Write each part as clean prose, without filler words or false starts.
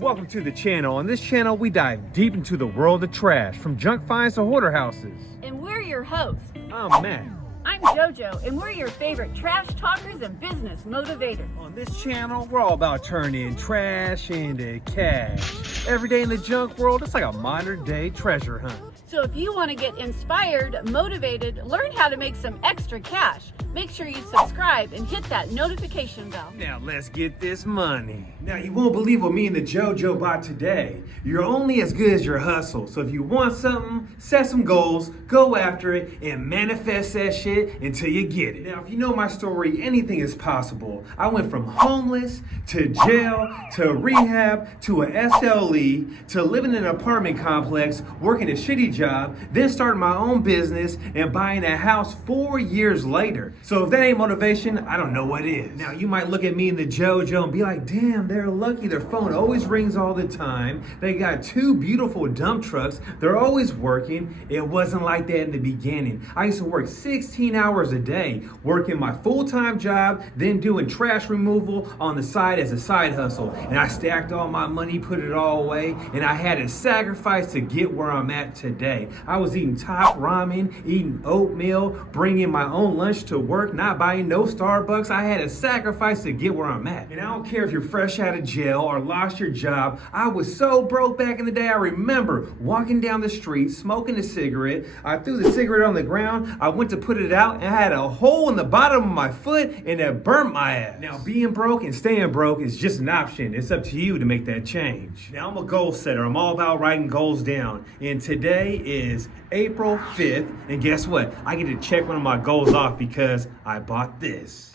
Welcome to the channel. On this channel, we dive deep into the world of trash, from junk finds to hoarder houses. And we're your hosts. I'm Matt. I'm JoJo, and we're your favorite trash talkers and business motivators. On this channel, we're all about turning trash into cash. Every day in the junk world, it's like a modern day treasure hunt. So if you want to get inspired, motivated, learn how to make some extra cash, make sure you subscribe and hit that notification bell. Now let's get this money. Now you won't believe what me and the JoJo bought today. You're only as good as your hustle. So if you want something, set some goals, go after it, and manifest that shit until you get it. Now if you know my story, anything is possible. I went from homeless to jail to rehab to an SLE to living in an apartment complex, working a shitty job, then starting my own business and buying a house 4 years later. So if that ain't motivation, I don't know what is. Now you might look at me and the JoJo and be like, damn, they're lucky. Their phone always rings all the time. They got 2 beautiful dump trucks. They're always working. It wasn't like that in the beginning. I used to work 16 hours a day, working my full-time job, then doing trash removal on the side as a side hustle. And I stacked all my money, put it all away, and I had to sacrifice to get where I'm at today. I was eating top ramen, eating oatmeal, bringing my own lunch to work, not buying no Starbucks. I had to sacrifice to get where I'm at. And I don't care if you're fresh out of jail or lost your job. I was so broke back in the day. I remember walking down the street, smoking a cigarette. I threw the cigarette on the ground. I went to put it out and I had a hole in the bottom of my foot and it burnt my ass. Now being broke and staying broke is just an option. It's up to you to make that change. Now I'm a goal setter. I'm all about writing goals down. And today is April 5th. And guess what? I get to check one of my goals off because I bought this.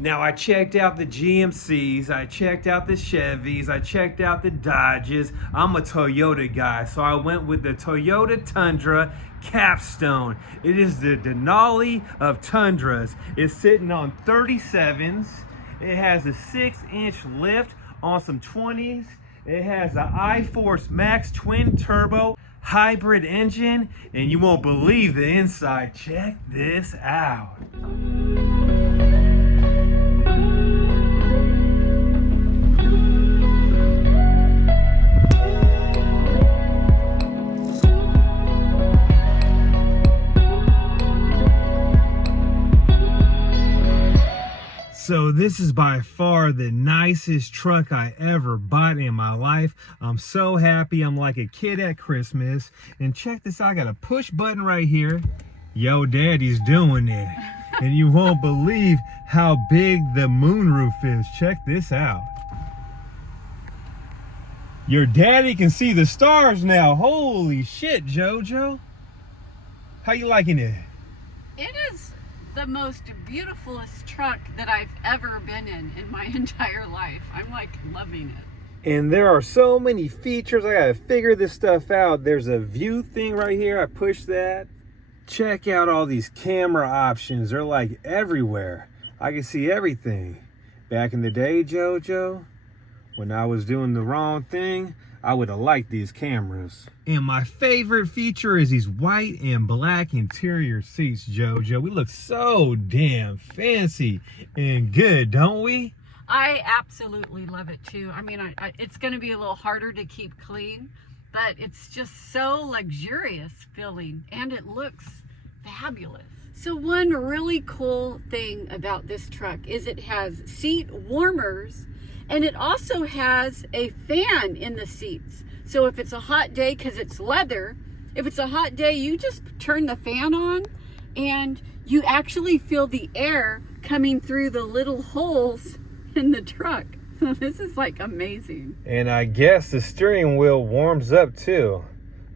Now I checked out the GMCs, I checked out the Chevys, I checked out the Dodges. I'm a Toyota guy, so I went with the Toyota Tundra Capstone. It is the Denali of Tundras. It's sitting on 37s. It has a 6-inch lift on some 20s. It has an iForce Max twin turbo hybrid engine, and you won't believe the inside. Check this out. So this is by far the nicest truck I ever bought in my life. I'm so happy. I'm like a kid at Christmas. And check this out. I got a push button right here. Yo, daddy's doing it. And you won't believe how big the moonroof is. Check this out. Your daddy can see the stars now. Holy shit, JoJo. How you liking it? It is the most beautifulest truck that I've ever been in my entire life. I'm like loving it. And there are so many features. I gotta figure this stuff out. There's a view thing right here. I push that. Check out all these camera options. They're like everywhere. I can see everything. Back in the day, JoJo, when I was doing the wrong thing, I would have liked these cameras. And my favorite feature is these white and black interior seats, JoJo. We look so damn fancy and good, don't we? I absolutely love it too. I mean, it's going to be a little harder to keep clean, but it's just so luxurious feeling and it looks fabulous. So one really cool thing about this truck is it has seat warmers. And it also has a fan in the seats. So if it's a hot day, because it's leather, if it's a hot day, you just turn the fan on and you actually feel the air coming through the little holes in the truck. So this is like amazing. And I guess the steering wheel warms up too.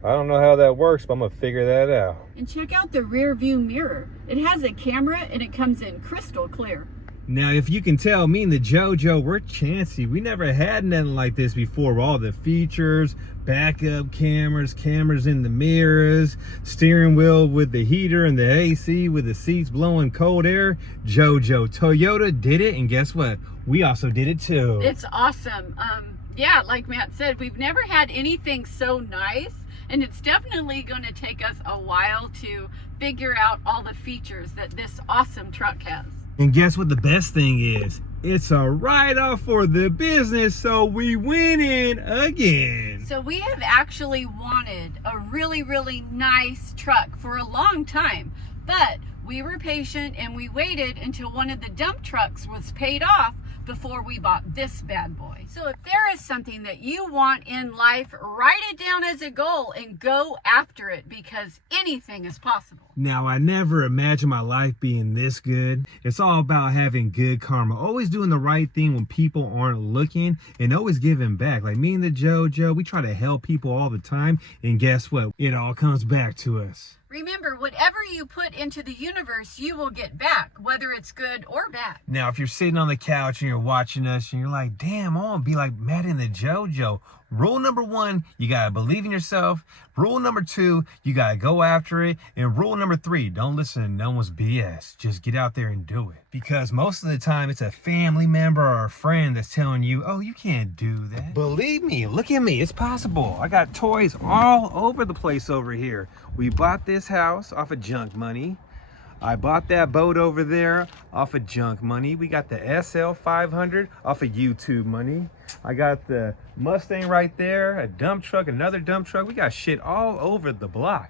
I don't know how that works, but I'm gonna figure that out. And check out the rear view mirror. It has a camera and it comes in crystal clear. Now, if you can tell, me and the JoJo, we're chancy. We never had nothing like this before. All the features, backup cameras, cameras in the mirrors, steering wheel with the heater and the AC with the seats blowing cold air. JoJo, Toyota did it, and guess what? We also did it too. It's awesome. Yeah, like Matt said, we've never had anything so nice, and it's definitely going to take us a while to figure out all the features that this awesome truck has. And guess what the best thing is? It's a write-off for the business, so we winning again. So we have actually wanted a really, really nice truck for a long time, but we were patient and we waited until one of the dump trucks was paid off before we bought this bad boy. So if there is something that you want in life, write it down as a goal and go after it, because anything is possible. Now, I never imagined my life being this good. It's all about having good karma, always doing the right thing when people aren't looking, and always giving back. Like me and the JoJo, we try to help people all the time, and guess what? It all comes back to us. Remember, whatever you put into the universe, you will get back, whether it's good or bad. Now, if you're sitting on the couch and you're watching us and you're like, damn, I want to be like Matt and the JoJo. Rule number 1, you got to believe in yourself. Rule number 2, you got to go after it. And rule number 3, don't listen to no one's BS. Just get out there and do it. Because most of the time, it's a family member or a friend that's telling you, oh, you can't do that. Believe me, look at me. It's possible. I got toys all over the place over here. We bought this house off of junk money. I bought that boat over there off of junk money. We got the SL 500 off of YouTube money. I got the Mustang right there, a dump truck, another dump truck. We got shit all over the block.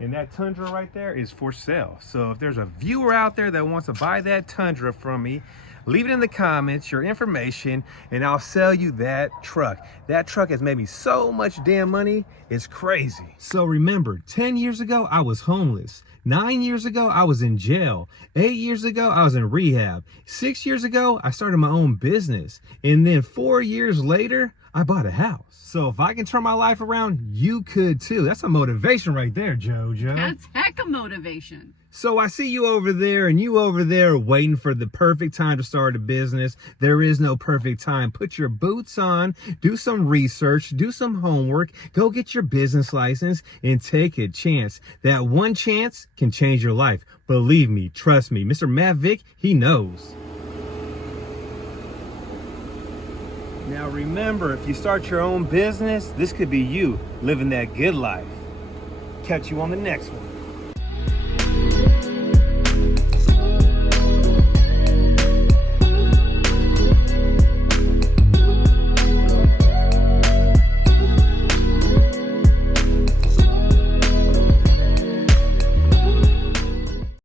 And that Tundra right there is for sale. So if there's a viewer out there that wants to buy that Tundra from me, leave it in the comments, your information, and I'll sell you that truck. That truck has made me so much damn money, it's crazy. So remember, 10 years ago, I was homeless. 9 years ago, I was in jail. 8 years ago, I was in rehab. 6 years ago, I started my own business. And then 4 years later, I bought a house. So if I can turn my life around, you could too. That's a motivation right there, JoJo. That's heck of motivation. So I see you over there and you over there waiting for the perfect time to start a business. There is no perfect time. Put your boots on, do some research, do some homework, go get your business license and take a chance. That one chance can change your life. Believe me, trust me. Mr. Matt Vick, he knows. Now remember, if you start your own business, this could be you living that good life. Catch you on the next one.